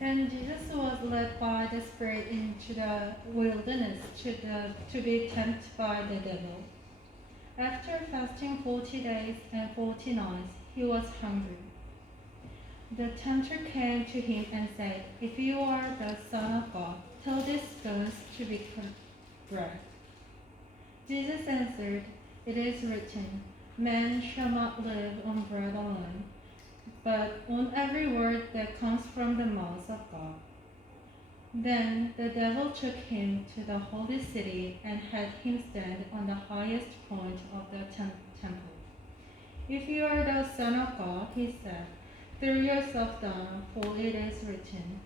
And Jesus was led by the Spirit into the wilderness to be tempted by the devil. After fasting 40 days and 40 nights, he was hungry. The tempter came to him and said, "If you are the Son of God, tell these stones to become bread." Jesus answered, "It is written, 'Man shall not live on bread alone, but on every word that comes from the mouth of God.'" Then the devil took him to the holy city and had him stand on the highest point of the temple. "If you are the Son of God," he said, "throw yourself down, for it is written,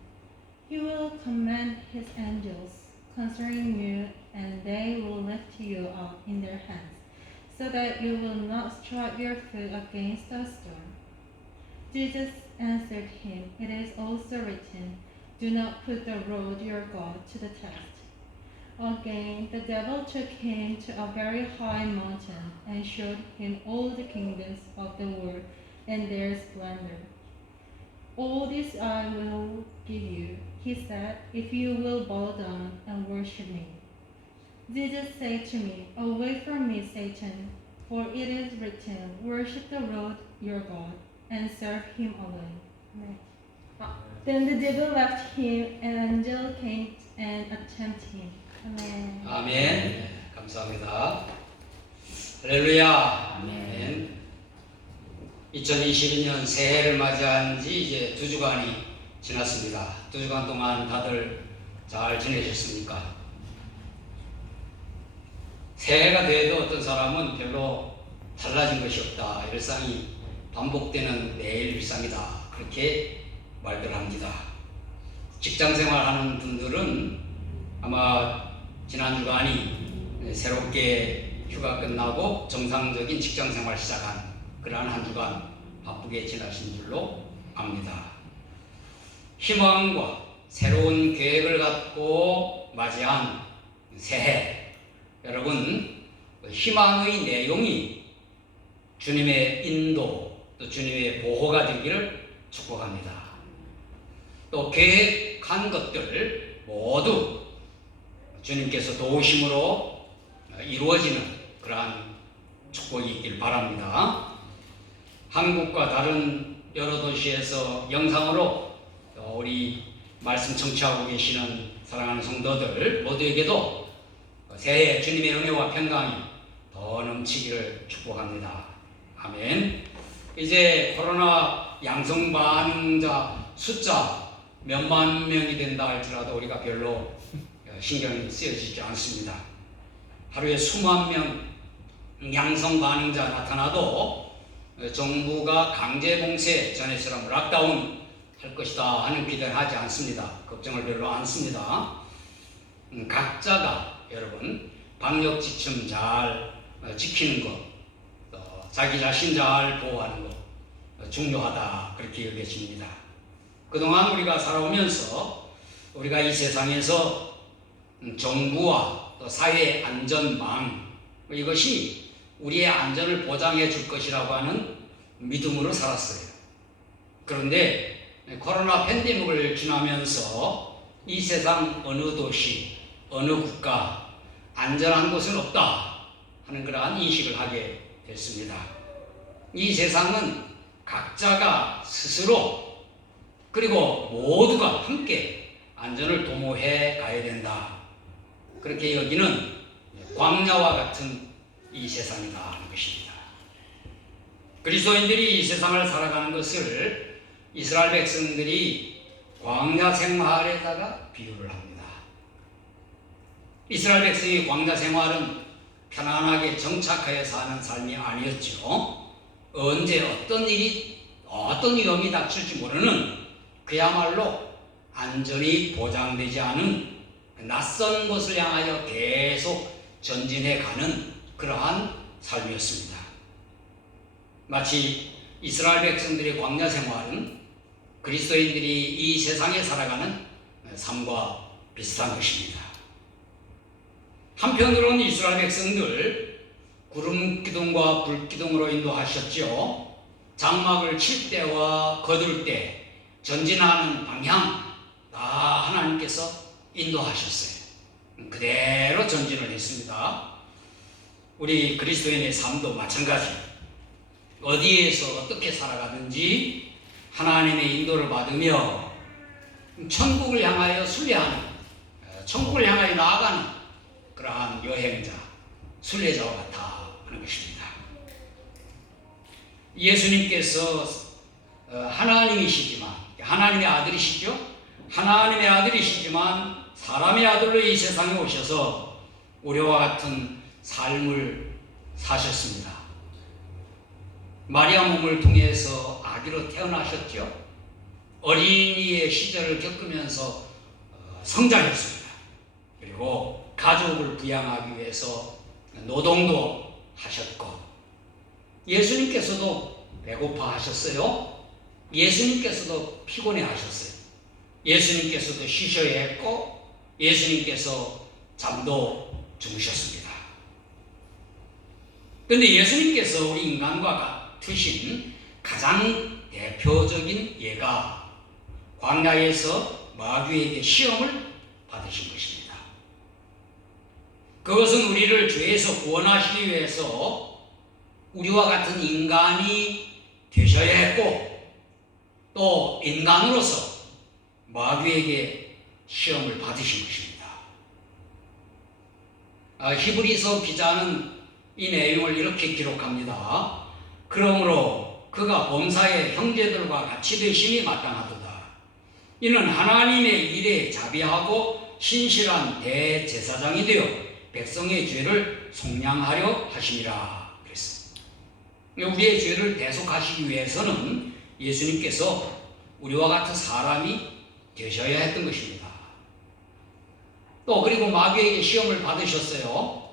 'He will command his angels concerning you, and they will lift you up in their hands, so that you will not strike your foot against a stone.'" Jesus answered him, "It is also written, 'Do not put the Lord your God to the test.'" Again, the devil took him to a very high mountain and showed him all the kingdoms of the world and their splendor. "All this I will give you," he said, "if you will bow down and worship me." Jesus said to me, "Away from me, Satan, for it is written, 'Worship the Lord your God and serve him alone.'" Amen. Then the devil left him, and an angel came and tempted him. Amen. 아멘. 감사합니다. 할렐루야. 아멘. 2022년 새해를 맞이한 지 이제 2주간이 지났습니다. 2주간 동안 다들 잘 지내셨습니까? 새해가 돼도 어떤 사람은 별로 달라진 것이 없다. 일상이 반복되는 매일 일상이다. 그렇게 말들 합니다. 직장 생활하는 분들은 아마 지난 주간이 새롭게 휴가 끝나고 정상적인 직장 생활 시작한 그러한 한 주간 바쁘게 지나신 줄로 압니다. 희망과 새로운 계획을 갖고 맞이한 새해, 여러분, 희망의 내용이 주님의 인도, 또 주님의 보호가 되기를 축복합니다. 또 계획한 것들 모두 주님께서 도우심으로 이루어지는 그러한 축복이 있길 바랍니다. 한국과 다른 여러 도시에서 영상으로 우리 말씀 청취하고 계시는 사랑하는 성도들 모두에게도 새해 주님의 은혜와 평강이 더 넘치기를 축복합니다. 아멘. 이제 코로나 양성 반응자 숫자 몇만 명이 된다 할지라도 우리가 별로 신경이 쓰여지지 않습니다. 하루에 수만 명 양성 반응자 나타나도 정부가 강제 봉쇄 전에처럼 락다운 할 것이다 하는 기대는 하지 않습니다. 걱정을 별로 안 씁니다. 각자가 여러분 방역 지침 잘 지키는 것, 자기 자신 잘 보호하는 것 중요하다 그렇게 여겨집니다. 그동안 우리가 살아오면서 우리가 이 세상에서 정부와 또 사회 안전망 이것이 우리의 안전을 보장해 줄 것이라고 하는 믿음으로 살았어요. 그런데 코로나 팬데믹을 지나면서 이 세상 어느 도시, 어느 국가 안전한 곳은 없다 하는 그러한 인식을 하게 됐습니다. 이 세상은 각자가 스스로 그리고 모두가 함께 안전을 도모해 가야 된다. 그렇게 여기는 광야와 같은 이 세상이다 하는 것입니다. 그리스도인들이 이 세상을 살아가는 것을 이스라엘 백성들이 광야 생활에다가 비유를 합니다. 이스라엘 백성의 광야 생활은 편안하게 정착하여 사는 삶이 아니었죠. 언제 어떤 위험이 닥칠지 모르는 그야말로 안전이 보장되지 않은 낯선 곳을 향하여 계속 전진해 가는 그러한 삶이었습니다. 마치 이스라엘 백성들의 광야 생활은 그리스도인들이 이 세상에 살아가는 삶과 비슷한 것입니다. 한편으로는 이스라엘 백성들 구름 기둥과 불 기둥으로 인도하셨죠. 장막을 칠 때와 거둘 때 전진하는 방향 다 하나님께서 인도하셨어요. 그대로 전진을 했습니다. 우리 그리스도인의 삶도 마찬가지. 어디에서 어떻게 살아가든지 하나님의 인도를 받으며 천국을 향하여 순례하는, 천국을 향하여 나아가는 그러한 여행자, 순례자와 같아 하는 것입니다. 예수님께서 하나님이시지만, 하나님의 아들이시죠? 하나님의 아들이시지만 사람의 아들로 이 세상에 오셔서 우리와 같은 삶을 사셨습니다. 마리아 몸을 통해서 아기로 태어나셨죠. 어린이의 시절을 겪으면서 성장했습니다. 그리고 가족을 부양하기 위해서 노동도 하셨고, 예수님께서도 배고파 하셨어요. 예수님께서도 피곤해 하셨어요. 예수님께서도 쉬셔야 했고, 예수님께서 잠도 주무셨습니다. 그런데 예수님께서 우리 인간과 같으신 가장 대표적인 예가 광야에서 마귀에게 시험을 받으신 것입니다. 그것은 우리를 죄에서 구원하시기 위해서 우리와 같은 인간이 되셔야 했고, 또 인간으로서 마귀에게 시험을 받으신 것입니다. 히브리서 기자는 이 내용을 이렇게 기록합니다. 그러므로 그가 범사의 형제들과 같이 되심이 마땅하도다. 이는 하나님의 일에 자비하고 신실한 대제사장이 되어 백성의 죄를 속량하려 하심이라 그랬습니다. 우리의 죄를 대속하시기 위해서는 예수님께서 우리와 같은 사람이 되셔야 했던 것입니다. 또 그리고 마귀에게 시험을 받으셨어요.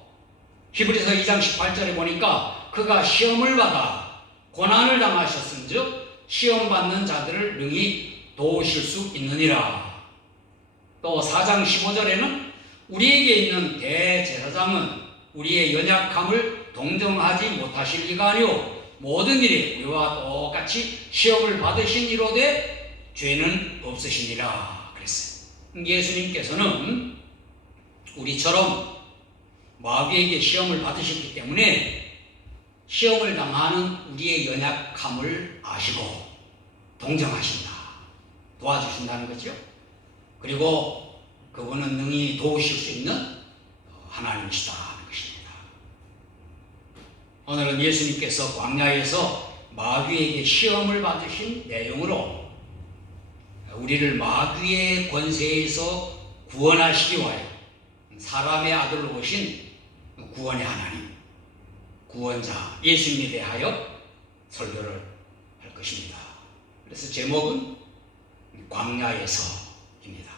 히브리서 2장 18절에 보니까 그가 시험을 받아 고난을 당하셨은즉 시험 받는 자들을 능히 도우실 수 있느니라. 또 4장 15절에는 우리에게 있는 대제사장은 우리의 연약함을 동정하지 못하실 리가 아니오 모든 일에 우리와 똑같이 시험을 받으신 이로되 죄는 없으시니라 그랬어요. 예수님께서는 우리처럼 마귀에게 시험을 받으셨기 때문에 시험을 당하는 우리의 연약함을 아시고 동정하신다, 도와주신다는 거죠. 그리고 그분은 능히 도우실 수 있는 하나님이시다 하는 것입니다. 오늘은 예수님께서 광야에서 마귀에게 시험을 받으신 내용으로 우리를 마귀의 권세에서 구원하시기 위하여 사람의 아들로 오신 구원의 하나님, 구원자 예수님에 대하여 설교를 할 것입니다. 그래서 제목은 광야에서입니다.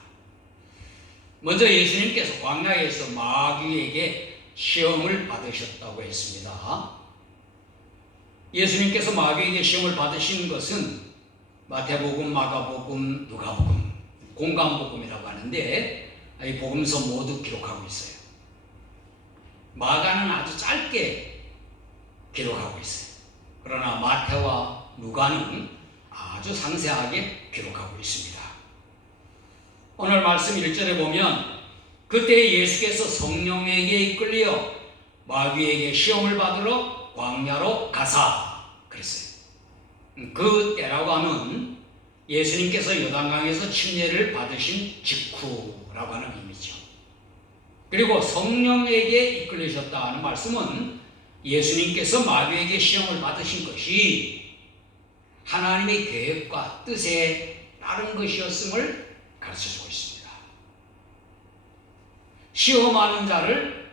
먼저 예수님께서 광야에서 마귀에게 시험을 받으셨다고 했습니다. 예수님께서 마귀에게 시험을 받으신 것은 마태복음, 마가복음, 누가복음, 공관복음이라고 하는데 이 복음서 모두 기록하고 있어요. 마가는 아주 짧게 기록하고 있어요. 그러나 마태와 누가는 아주 상세하게 기록하고 있습니다. 오늘 말씀 1절에 보면 그때 예수께서 성령에게 이끌려 마귀에게 시험을 받으러 광야로 가사 그랬어요. 그 때라고 하면 예수님께서 요단강에서 침례를 받으신 직후라고 하는 의미죠. 그리고 성령에게 이끌리셨다 하는 말씀은 예수님께서 마귀에게 시험을 받으신 것이 하나님의 계획과 뜻에 따른 것이었음을 가르쳐주고 있습니다. 시험하는 자를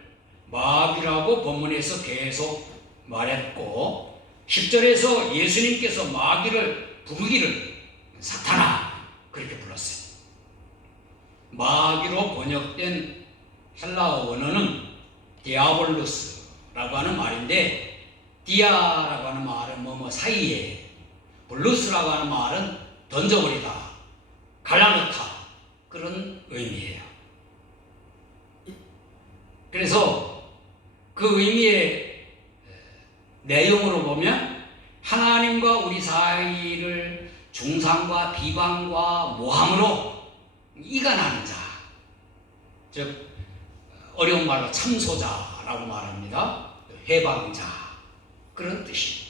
마귀라고 본문에서 계속 말했고 10절에서 예수님께서 마귀를 부르기를 사탄아 그렇게 불렀어요. 마귀로 번역된 헬라어 원어는 디아볼루스라고 하는 말인데 디아라고 하는 말은 뭐뭐 사이에, 블루스라고 하는 말은 던져버리다, 갈라놓다 그런 의미예요. 그래서 그 의미의 내용으로 보면 하나님과 우리 사이를 중상과 비방과 모함으로 이간하는 자, 즉 어려운 말로 참소자라고 말합니다. 해방자, 그런 뜻입니다.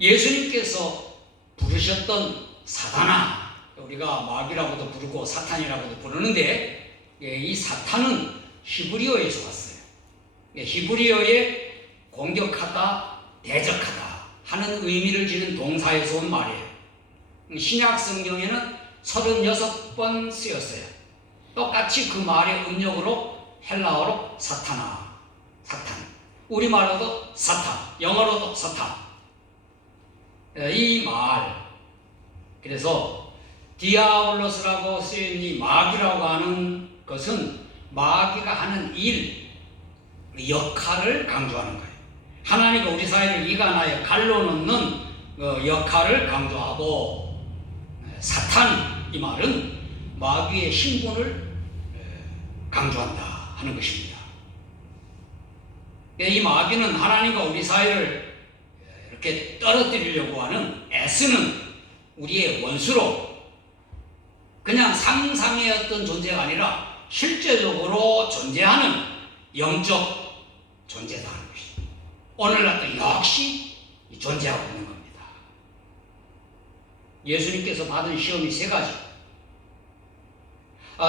예수님께서 부르셨던 사단아, 우리가 마귀라고도 부르고 사탄이라고도 부르는데, 이 사탄은 히브리어에서 왔어요. 히브리어에 공격하다, 대적하다 하는 의미를 지닌 동사에서 온 말이에요. 신약 성경에는 36번 쓰였어요. 똑같이 그 말의 음력으로 헬라어로 사탄아, 사탄, 우리말로도 사탄, 영어로도 사탄. 이 말, 그래서 디아블로스라고 쓰인 이 마귀라고 하는 것은 마귀가 하는 일, 역할을 강조하는 거예요. 하나님과 우리 사이를 이간하여 갈라놓는 역할을 강조하고, 사탄, 이 말은 마귀의 신분을 강조한다 하는 것입니다. 이 마귀는 하나님과 우리 사이를 이렇게 떨어뜨리려고 하는 애쓰는 우리의 원수로, 그냥 상상의 어떤 존재가 아니라 실제적으로 존재하는 영적 존재다 하는 것입니다. 오늘날도 역시 존재하고 있는 겁니다. 예수님께서 받은 시험이 3가지.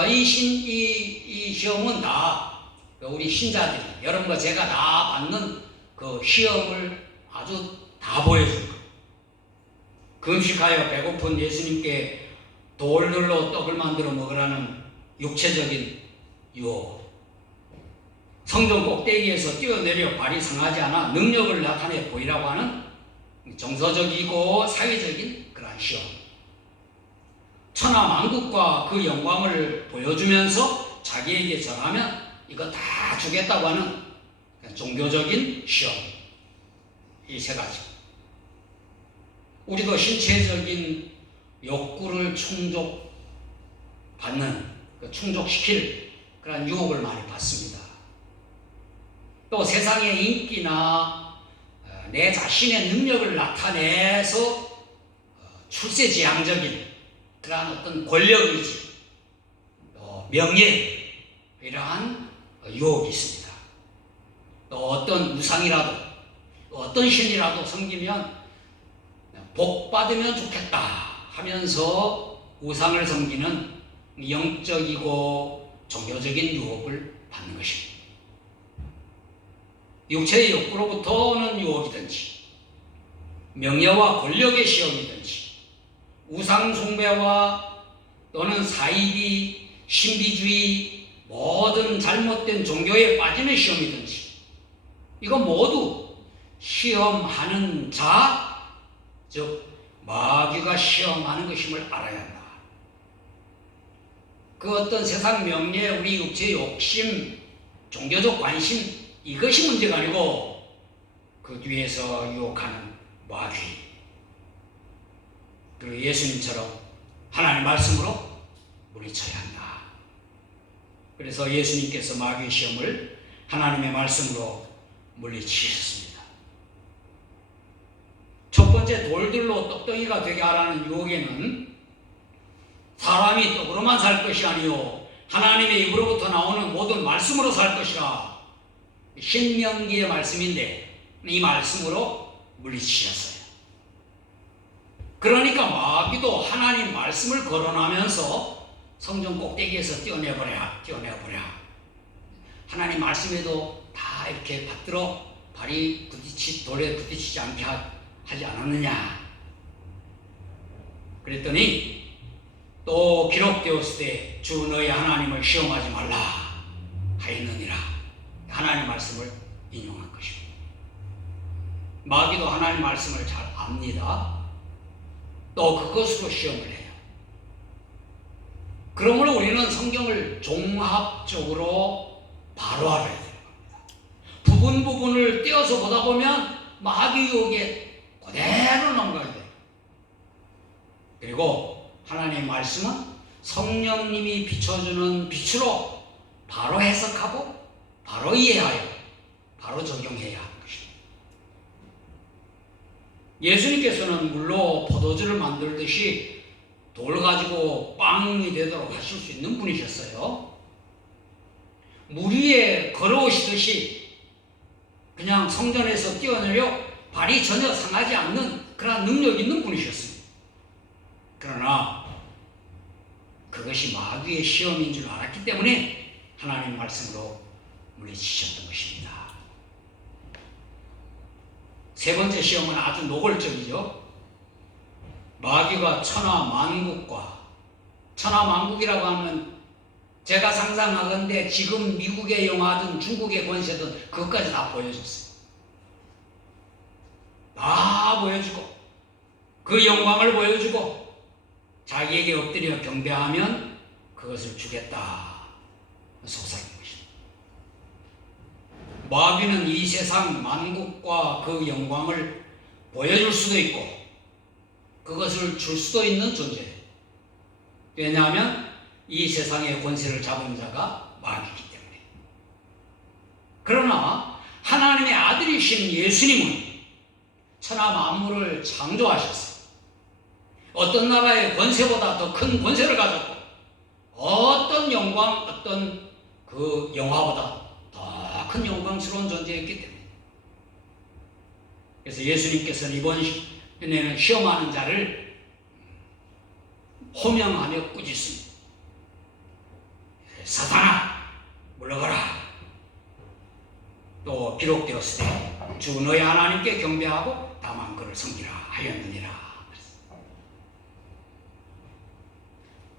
이 시험은 다 우리 신자들이, 여러분과 제가 다 받는 그 시험을 아주 다 보여준 거예요. 금식하여 배고픈 예수님께 돌들로 떡을 만들어 먹으라는 육체적인 유혹, 성전 꼭대기에서 뛰어내려 발이 상하지 않아 능력을 나타내 보이라고 하는 정서적이고 사회적인 그러한 시험, 천하 만국과 그 영광을 보여주면서 자기에게 절하면 이거 다 주겠다고 하는 종교적인 시험, 이 3가지. 우리도 신체적인 욕구를 충족시킬 그런 유혹을 많이 받습니다. 또 세상의 인기나 내 자신의 능력을 나타내서 출세지향적인 그러한 어떤 권력의지, 또 명예, 이러한 유혹이 있습니다. 또 어떤 우상이라도, 어떤 신이라도 섬기면 복 받으면 좋겠다 하면서 우상을 섬기는 영적이고 종교적인 유혹을 받는 것입니다. 육체의 욕구로부터 오는 유혹이든지, 명예와 권력의 시험이든지, 우상 숭배와 또는 사이비, 신비주의, 모든 잘못된 종교에 빠지는 시험이든지, 이건 모두 시험하는 자, 즉 마귀가 시험하는 것임을 알아야 한다. 그 어떤 세상 명예, 우리 육체의 욕심, 종교적 관심, 이것이 문제가 아니고 그 뒤에서 유혹하는 마귀, 그리고 예수님처럼 하나님의 말씀으로 물리쳐야 한다. 그래서 예수님께서 마귀의 시험을 하나님의 말씀으로 물리치셨습니다. 첫 번째, 돌들로 떡덩이가 되게 하라는 유혹에는 사람이 떡으로만 살 것이 아니요 하나님의 입으로부터 나오는 모든 말씀으로 살 것이라, 신명기의 말씀인데 이 말씀으로 물리치셨어요. 그러니까 마귀도 하나님 말씀을 거론하면서 성전 꼭대기에서 뛰어내버려. 하나님 말씀에도 다 이렇게 받들어 발이 돌에 부딪히지 않게 하지 않았느냐. 그랬더니 또 기록되었을 때 주 너희 하나님을 시험하지 말라 하였느니라. 하나님 말씀을 인용한 것입니다. 마귀도 하나님 말씀을 잘 압니다. 또 그것으로 시험을 해요. 그러므로 우리는 성경을 종합적으로 바로 알아야 되는 겁니다. 부분을 떼어서 보다 보면 마귀 유혹에 그대로 넘어가야 돼요. 그리고 하나님의 말씀은 성령님이 비춰주는 빛으로 바로 해석하고 바로 이해하여 바로 적용해야 하는 것입니다. 예수님께서는 물로 포도주를 만들듯이 돌 가지고 빵이 되도록 하실 수 있는 분이셨어요. 물 위에 걸어오시듯이 그냥 성전에서 뛰어내려 발이 전혀 상하지 않는 그런 능력 있는 분이셨습니다. 그러나 그것이 마귀의 시험인 줄 알았기 때문에 하나님 말씀으로 물리치셨던 것입니다. 세 번째 시험은 아주 노골적이죠. 마귀가 천하만국이라고 하면 제가 상상하건대 지금 미국의 영화든 중국의 권세든 그것까지 다 보여줬어요. 다 보여주고 그 영광을 보여주고 자기에게 엎드려 경배하면 그것을 주겠다 속삭인 것입니다. 마귀는 이 세상 만국과 그 영광을 보여줄 수도 있고 그것을 줄 수도 있는 존재예요. 왜냐하면 이 세상의 권세를 잡은 자가 마귀이기 때문에. 그러나 하나님의 아들이신 예수님은 천하 만물을 창조하셨어요. 어떤 나라의 권세보다 더 큰 권세를 가졌고 어떤 영광, 어떤 그 영화보다 더 큰 영광스러운 존재였기 때문에. 그래서 예수님께서는 이번에는 시험하는 자를 호명하며 꾸짖습니다. 사탄아 물러가라. 또 기록되었으되 주 너의 하나님께 경배하고 다만 그를 섬기라 하였느니라.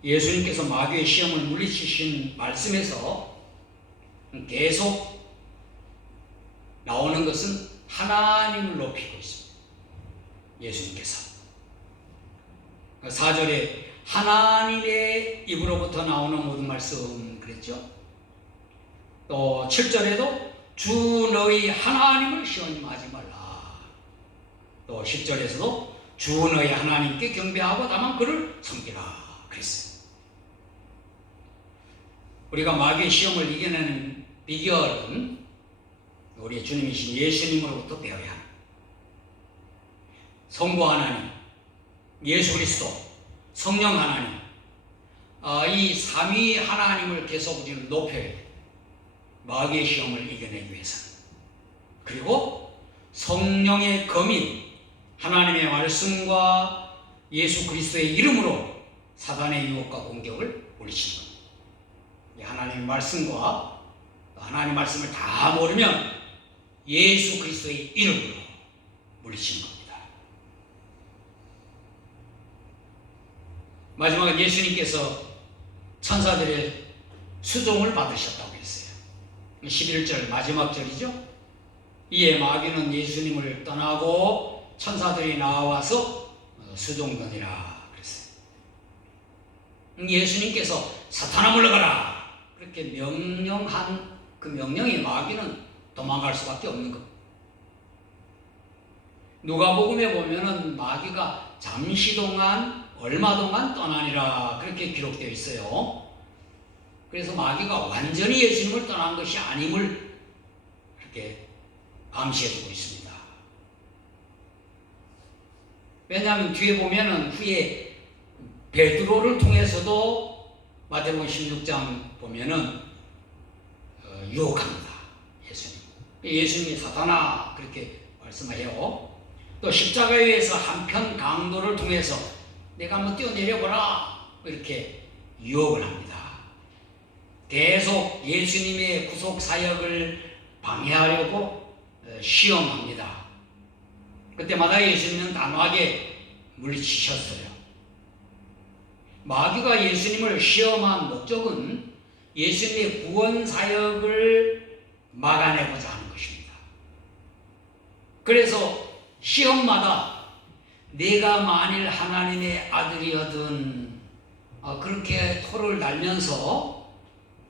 예수님께서 마귀의 시험을 물리치신 말씀에서 계속 나오는 것은 하나님을 높이고 있습니다. 예수님께서 4절에 하나님의 입으로부터 나오는 모든 말씀 그랬죠. 또 7절에도 주 너희 하나님을 시험하지 말라. 또 10절에서도 주 너희 하나님께 경배하고 다만 그를 섬기라 그랬어요. 우리가 마귀의 시험을 이겨내는 비결은 우리 주님이신 예수님으로부터 배워야 합니다. 성부 하나님, 예수 그리스도, 성령 하나님, 이 삼위 하나님을 계속 우리는 높여야 돼요. 마귀의 시험을 이겨내기 위해서. 그리고 성령의 검인 하나님의 말씀과 예수 그리스도의 이름으로 사단의 유혹과 공격을 물리치는 겁니다. 하나님의 말씀과 하나님의 말씀을 다 모르면 예수 그리스도의 이름으로 물리치는 겁니다. 마지막에 예수님께서 천사들의 수종을 받으셨다고 했어요. 11절 마지막 절이죠. 이에 마귀는 예수님을 떠나고 천사들이 나와서 수종하니라 그랬어요. 예수님께서 사탄아 물러가라 그렇게 명령한 그 명령에 마귀는 도망갈 수밖에 없는 것. 누가복음에 보면은 마귀가 잠시 동안 얼마 동안 떠나니라 그렇게 기록되어 있어요. 그래서 마귀가 완전히 예수님을 떠난 것이 아님을 그렇게 암시해주고 있습니다. 왜냐하면 뒤에 보면은 후에 베드로를 통해서도 마태복음 16장 보면은 유혹합니다. 예수님이 사탄아 그렇게 말씀해요. 또 십자가에 의해서 한편 강도를 통해서 내가 한번 뛰어내려보라 이렇게 유혹을 합니다. 계속 예수님의 구속 사역을 방해하려고 시험합니다. 그때마다 예수님은 단호하게 물리치셨어요. 마귀가 예수님을 시험한 목적은 예수님의 구원 사역을 막아내고자 하는 것입니다. 그래서 시험마다 내가 만일 하나님의 아들이거든 그렇게 토를 달면서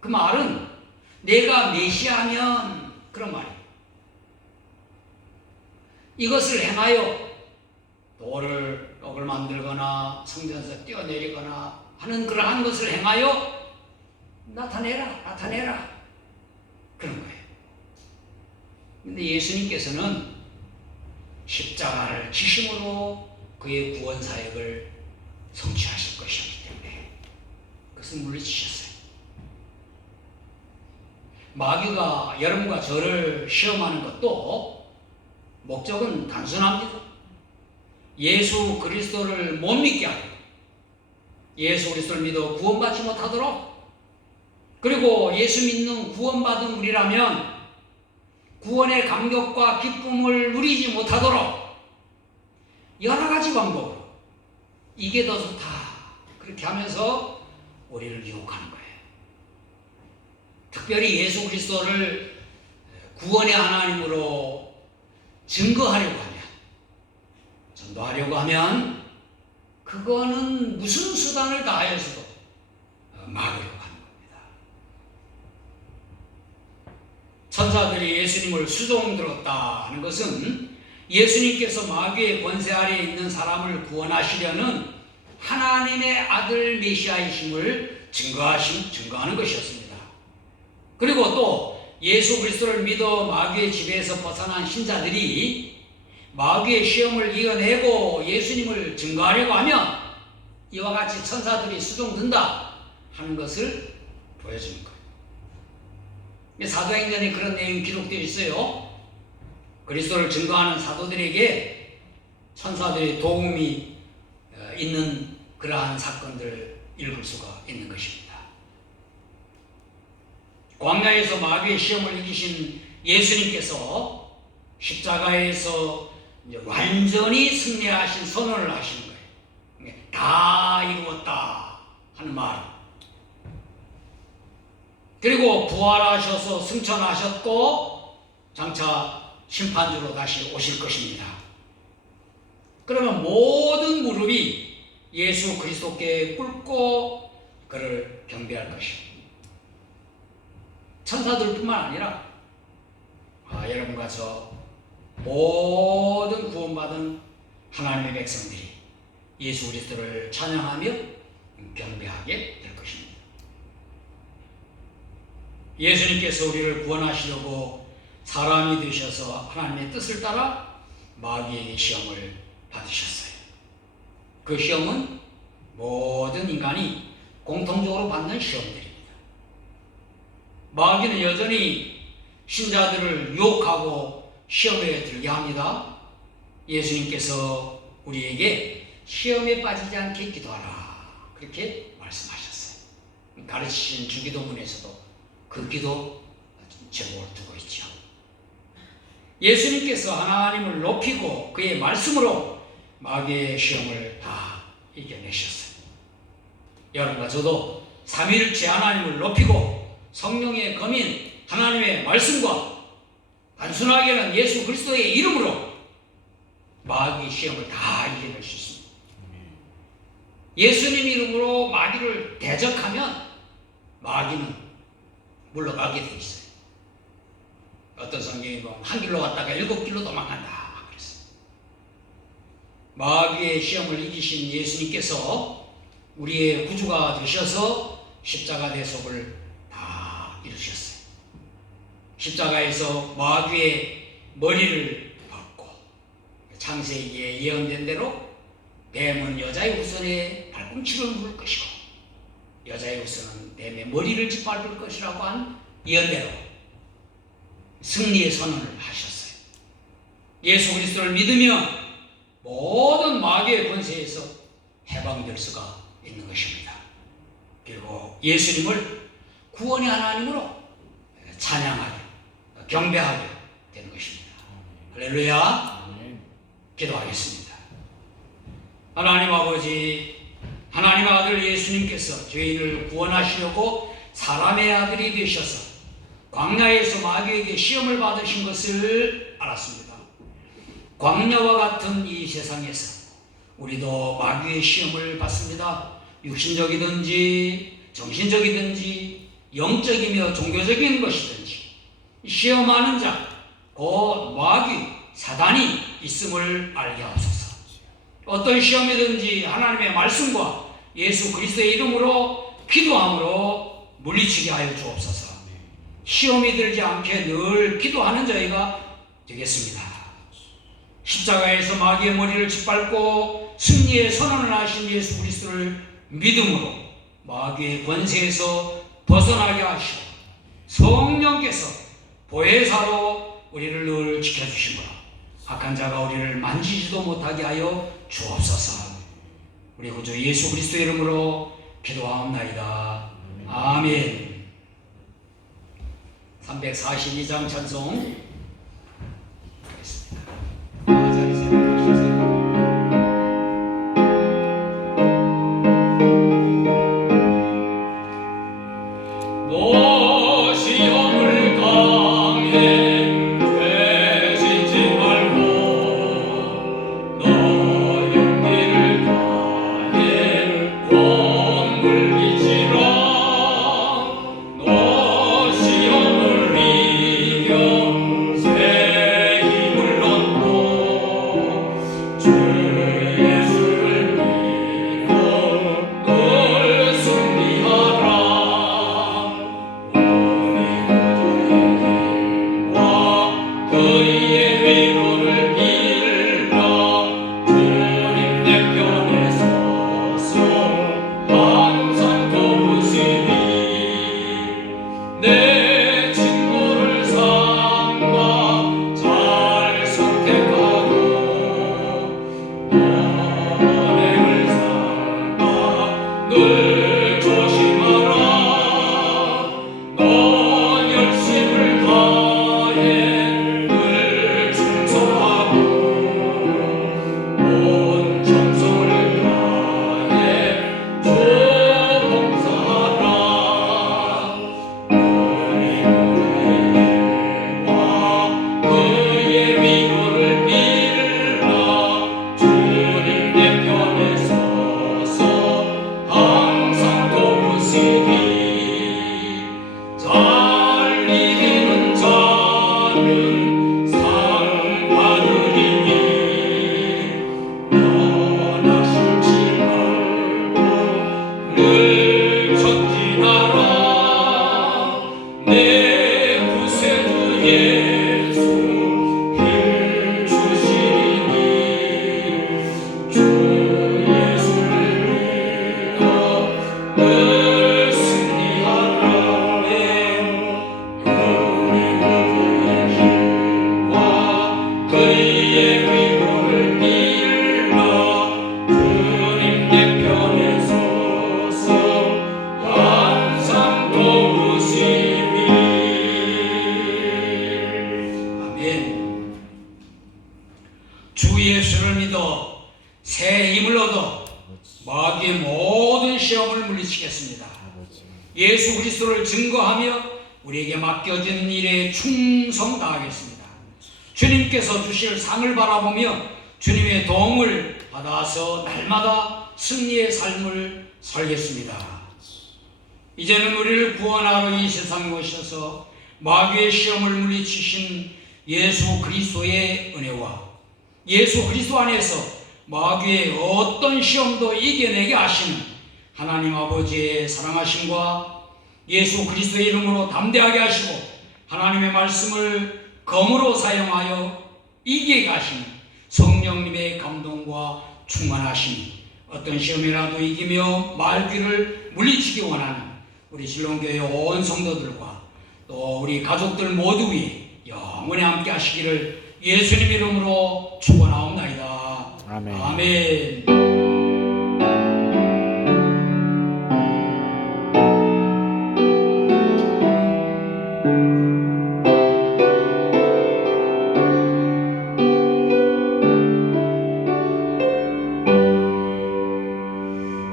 그 말은 내가 메시아면 그런 말이에요. 이것을 행하여 떡을 만들거나 성전에서 뛰어내리거나 하는 그러한 것을 행하여 나타내라 그런 거예요. 근데 예수님께서는 십자가를 지심으로 그의 구원 사역을 성취하실 것이었다. 쓱 물리치셨어요. 마귀가 여러분과 저를 시험하는 것도 목적은 단순합니다. 예수 그리스도를 못 믿게 하고, 예수 그리스도를 믿어 구원받지 못하도록, 그리고 예수 믿는 구원받은 우리라면 구원의 감격과 기쁨을 누리지 못하도록 여러 가지 방법으로 이게 더 좋다 그렇게 하면서 우리를 유혹하는 거예요. 특별히 예수 그리스도를 구원의 하나님으로 증거하려고 하면, 전도하려고 하면 그거는 무슨 수단을 다하여서도 막으려고 하는 겁니다. 천사들이 예수님을 수종 들었다 하는 것은 예수님께서 마귀의 권세 아래에 있는 사람을 구원하시려는 하나님의 아들 메시아이심을 증거하는 것이었습니다. 그리고 또 예수 그리스도를 믿어 마귀의 지배에서 벗어난 신자들이 마귀의 시험을 이겨내고 예수님을 증거하려고 하면 이와 같이 천사들이 수종든다 하는 것을 보여주는 거예요. 사도행전에 그런 내용이 기록되어 있어요. 그리스도를 증거하는 사도들에게 천사들의 도움이 있는 그러한 사건들을 읽을 수가 있는 것입니다. 광야에서 마귀의 시험을 이기신 예수님께서 십자가에서 완전히 승리하신 선언을 하시는 거예요. 다 이루었다 하는 말. 그리고 부활하셔서 승천하셨고 장차 심판주로 다시 오실 것입니다. 그러면 모든 무릎이 예수 그리스도께 꿇고 그를 경배할 것입니다. 천사들뿐만 아니라 여러분과 저 모든 구원받은 하나님의 백성들이 예수 그리스도를 찬양하며 경배하게 될 것입니다. 예수님께서 우리를 구원하시려고 사람이 되셔서 하나님의 뜻을 따라 마귀의 시험을 받으셨어요. 그 시험은 모든 인간이 공통적으로 받는 시험들입니다. 마귀는 여전히 신자들을 유혹하고 시험에 들게 합니다. 예수님께서 우리에게 시험에 빠지지 않게 기도하라 그렇게 말씀하셨어요. 가르치신 주기도문에서도 그 기도 제목을 두고 있죠. 예수님께서 하나님을 높이고 그의 말씀으로 마귀의 시험을 다 이겨내셨어요. 여러분과 저도 삼위일체 하나님을 높이고 성령의 검인 하나님의 말씀과 단순하게는 예수 그리스도의 이름으로 마귀의 시험을 다 이겨낼 수 있습니다. 예수님 이름으로 마귀를 대적하면 마귀는 물러가게 돼 있어요. 어떤 성경이 보면 한 길로 갔다가 7길로 도망간다 그랬어요. 마귀의 시험을 이기신 예수님께서 우리의 구주가 되셔서 십자가 대속을 다 이루셨어요. 십자가에서 마귀의 머리를 벗고 창세기에 예언된 대로 뱀은 여자의 후손의 발꿈치를 물을 것이고 여자의 후손은 뱀의 머리를 짓밟을 것이라고 한 예언대로 승리의 선언을 하셨어요. 예수 그리스도를 믿으면 모든 마귀의 권세에서 해방될 수가 있는 것입니다. 그리고 예수님을 구원의 하나님으로 찬양하게 경배하게 되는 것입니다. 할렐루야. 기도하겠습니다. 하나님 아버지, 하나님 아들 예수님께서 죄인을 구원하시려고 사람의 아들이 되셔서 광야에서 마귀에게 시험을 받으신 것을 알았습니다. 광야와 같은 이 세상에서 우리도 마귀의 시험을 받습니다. 육신적이든지 정신적이든지 영적이며 종교적인 것이든지 시험하는 자, 곧 마귀, 사단이 있음을 알게 하옵소서. 어떤 시험이든지 하나님의 말씀과 예수 그리스도의 이름으로 기도함으로 물리치게 하여 주옵소서. 시험이 들지 않게 늘 기도하는 저희가 되겠습니다. 십자가에서 마귀의 머리를 짓밟고 승리의 선언을 하신 예수 그리스도를 믿음으로 마귀의 권세에서 벗어나게 하시고 성령께서 보혜사로 우리를 늘 지켜주시므로 악한 자가 우리를 만지지도 못하게 하여 주옵소서. 우리 구주 예수 그리스도 이름으로 기도하옵나이다. 아멘. 342장 찬송 하겠습니다. 자리에서 일어나주세요. 너 시험을 강해 되시지 말고 너 용기를 다해 곧 물리치라. 너 시험을 이겨 새 힘을 얻고 주 예수를 믿고 늘 승리하라. 그의 위로를 빌라. 주님 내 편에 서서 항상 도우시니 내 친구를 삼가 잘 선택하고 너를 삼가 늘 조심하라. 넌 열심을 다해 늘 충성하고 온 정성을 다해 주 봉사하라. 우리 구주와 그의 위로를 빌라. 주님 내 편에 서서 항상 도우시니 잘 이기는 자는 상 받으리니 너나 숨지 말고 늘 전진하라. 내 구세주 예수 힘 주시니 주 예수를 믿어 늘 승리하라. 그의 위로를 빌라. 주님 내 편에 서서 항상 도우시니. 아멘. 주 예수를 믿어 새 힘을 얻어 마귀의 모든 시험을 물리치겠습니다. 예수 그리스도를 증거하며 우리에게 맡겨진 일에 충성 다하겠습니다. 주님께서 주실 상을 바라보며 주님의 도움을 받아서 날마다 승리의 삶을 살겠습니다. 이제는 우리를 구원하러 이 세상에 오셔서 마귀의 시험을 물리치신 예수 그리스도의 은혜와 예수 그리스도 안에서 마귀의 어떤 시험도 이겨내게 하시는 하나님 아버지의 사랑하심과 예수 그리스도의 이름으로 담대하게 하시고 하나님의 말씀을 검으로 사용하여 이기게 하시는 성령님의 감동과 충만하심이 어떤 시험이라도 이기며 말귀를 물리치기 원하는 우리 신론교회 온 성도들과 또 우리 가족들 모두 위에 영원히 함께 하시기를 예수님 이름으로 축원하옵나이다. 아멘. 아멘.